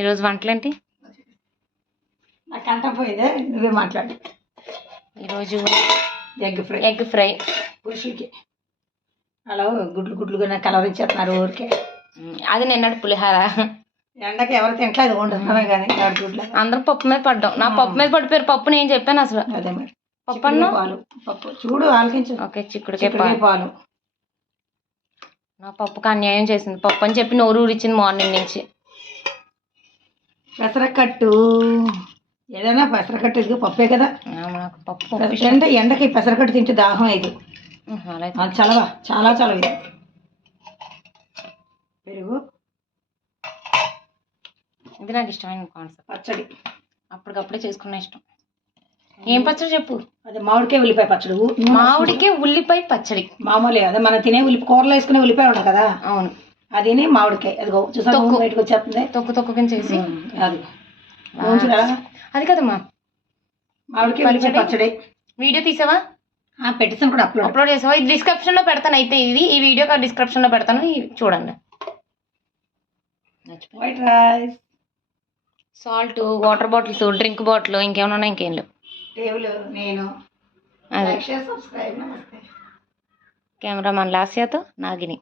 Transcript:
ఈరోజు వంటలేంటి? నాకు అంట పోయేదే, నువ్వే మాట్లాడు. ఈరోజు ఎగ్ ఫ్రై పురుషులకి అలా గుడ్లుగా కలర్ ఇచ్చేస్తున్నారు ఊరికే. అది నిన్నటి పులిహార. ఎండకి ఎవరు తింటలేదు వండుతున్నామే కానీ అందరూ పప్పు మీద పడ్డాం. నా పప్పు మీద పడిపోయారు. పప్పు నేను చెప్పాను అసలు. అదే మరి పప్పు అన్నా పాలు పప్పు చూడు ఆలకించు. ఓకే, చిక్కుడుకాయ పాలు. నా పప్పుకి అన్యాయం చేసింది. పప్పు అని చెప్పి నోరు ఊరిచ్చింది మార్నింగ్ నుంచి. పెసరకట్టు ఏదైనా పెసరకట్టు ఇది పప్పే కదా. నాకు పప్పు అంటే ఎండకి పెసరకట్టు తింటే దాహం ఇది చలవా, చాలా చలవ ఇది. పెరుగు ఇది నాకు ఇష్టమైన కాన్సెప్ట్. పచ్చడి అప్పటికప్పుడే చేసుకున్న ఇష్టం. ఏం పచ్చడి చెప్పు? అదే మామిడికాయ ఉల్లిపాయ పచ్చడి. మామిడికాయ ఉల్లిపాయ పచ్చడి మామూలే అదే మనం తినే కూరలో వేసుకునే ఉల్లిపాయ ఉండదు కదా. అవును, అది మామిడికాయ. అది చూసా బయటకు వచ్చేస్తుంది. తొక్కు కింద చేసి అది అది కదమ్మా మామిడికాయ ఉల్లిపాయ పచ్చడి. వీడియో తీసావా? పెట్టేసాను కూడా, అప్లోడ్ చేసావా? ఇది డిస్క్రిప్షన్ లో పెడతాను. అయితే ఈ వీడియో డిస్క్రిప్షన్ లో పెడతాను, చూడండి. White rice, salt, water bottles, drink bottle, ఇంకేమైనా ఉన్నాయి? ఇంకేం లేవు. టేబుల్ నేను అదే కెమెరామన్ లాస్యాతో నాగిని.